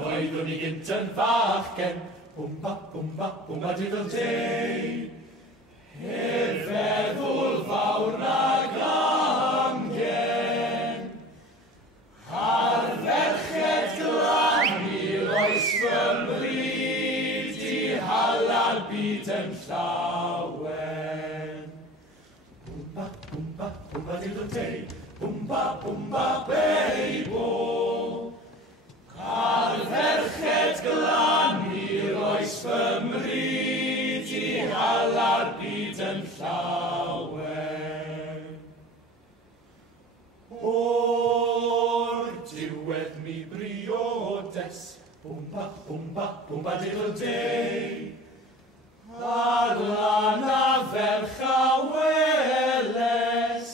Oeddwn i gynt yn fachgen, bwmba diddle day. Heb feddwl fawr nag amgen. Ar ferched glan i'r oes fy mryd i hala'r byd yn llawen. Bwmba diddle day, bwmba beibo. Ar ferched glan i'r oes fy mryd i hala'r byd yn llawen. O'r diwedd mi briodes, bwmba diddle day. Ar lan a ferch a weles,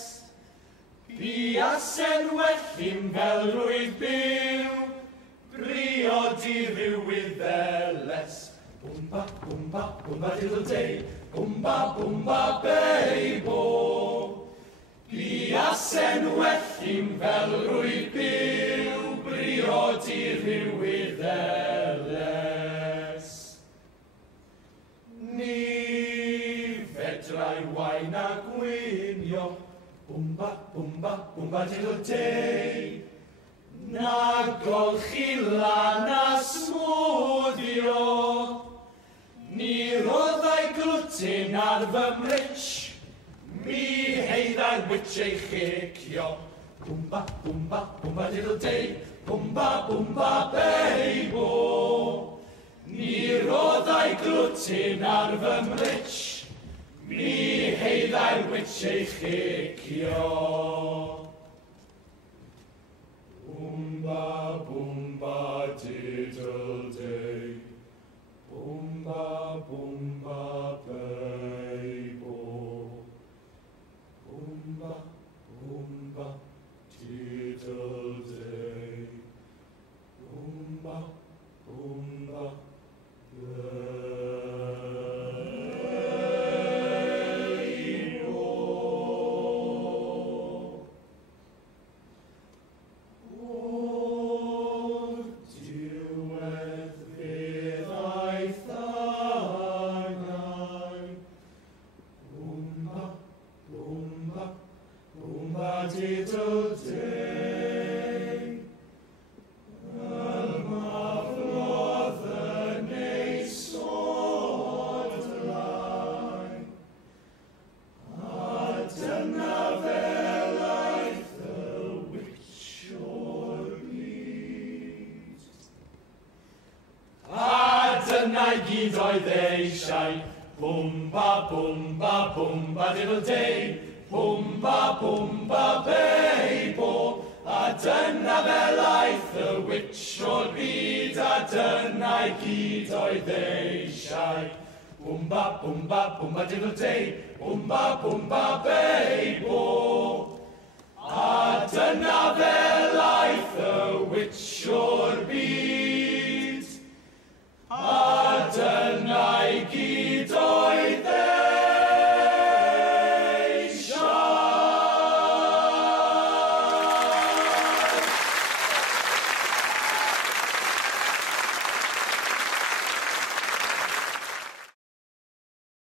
buasen wellin fel rwydd byw, briod i ryw iddeles. Bwmba diddle day, bwmba beibo. Buasen wellin fel rwydd byw, briod i ryw iddeles. Ni fedrai wain a gwynio, bwmba diddle day. Na golchi lan a smwddio, ni roddai glwtyn ar fy mrich, mi heiddai'r witch ei chicio. Bwmba diddle day, bwmba beibo. Ni roddai glwtyn ar fy mrich, mi heiddai'r witch ei chicio. Bwmba diddle day, bwmba beibo. Bwmba diddle day, bwmba diddle day. Ymafrodd yn ei sodlau, a dyna fel aeth y witch o'r byd. A dyna i gyd oedd eisiau, bwmba diddle day. Bwmba beibo, a dyna fel aeth y witch o'r byd, a dyna i gyd oedd eisiau. Bwmba diddle day, bwmba beibo.